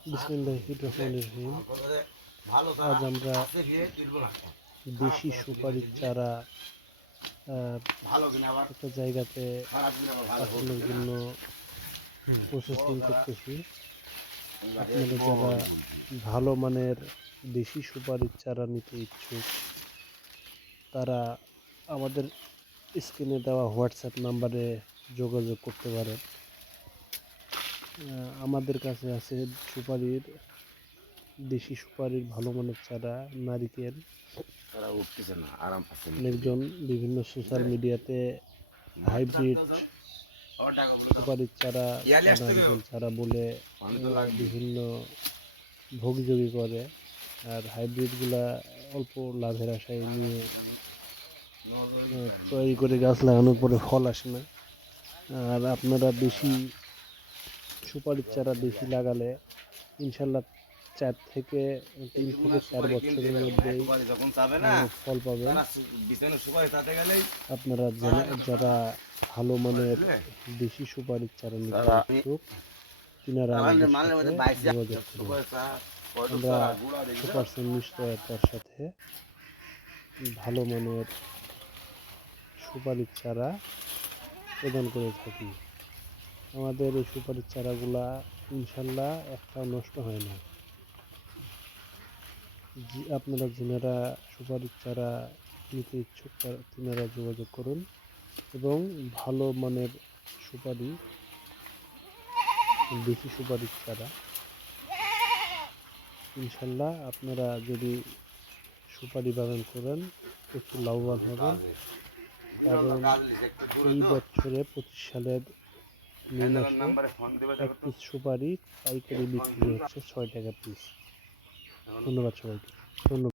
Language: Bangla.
বিসমিল্লাহির রহমানির রহিম। আজ আমরা দেশি সুপারির চারা একটা জায়গাতে পাঠানোর জন্য প্রসেসিং করতেছি। আপনারা যারা ভালো মানের দেশি সুপারির চারা নিতে ইচ্ছুক তারা আমাদের স্ক্রিনে দেওয়া হোয়াটসঅ্যাপ নাম্বারে যোগাযোগ করতে পারেন। আমাদের কাছে আছে দেশি সুপারির ভালো মানের চারা, নারিকেল। অনেকজন বিভিন্ন সোশ্যাল মিডিয়াতে হাইব্রিড সুপারির চারা, নারিকেল চারা বলে বিভিন্ন ভোগযোগী করে, আর হাইব্রিডগুলা অল্প লাভের আশায় নিয়ে তৈরি করে গাছ লাগানোর পরে ফল আসে না। আর আপনারা দেশি সুপারির চারা দেশি লাগালে ইনশাল্লাহ 3 থেকে 4 বছরের মধ্যেই ফল পাবেন। আপনারা যারা ভালো মানের দেশি সুপারির চারা নিতে ইচ্ছুক তিনারা আমাদের সাথে যোগাযোগ করুন। আমরা সুপারসেন নিশ্চয়তার সাথে ভালো মানের সুপারির চারা প্রদান করে থাকি। আমাদের এই সুপারির চারাগুলা ইনশাল্লাহ একটাও নষ্ট হয় না। আপনারা যারা সুপারির চারা নিতে ইচ্ছুক তিনারা যোগাযোগ করুন এবং ভালো মানের সুপারি, দেশি সুপারির চারা ইনশাল্লাহ আপনারা যদি সুপারি বাগান করেন একটু লাভবান হবেন। কারণ এই বছরে 25 সালের মে মাসে 1 পিস সুপারি পাইকারি বিক্রি হচ্ছে 6 টাকা পিস। ধন্যবাদ সবাইকে। ধন্যবাদ।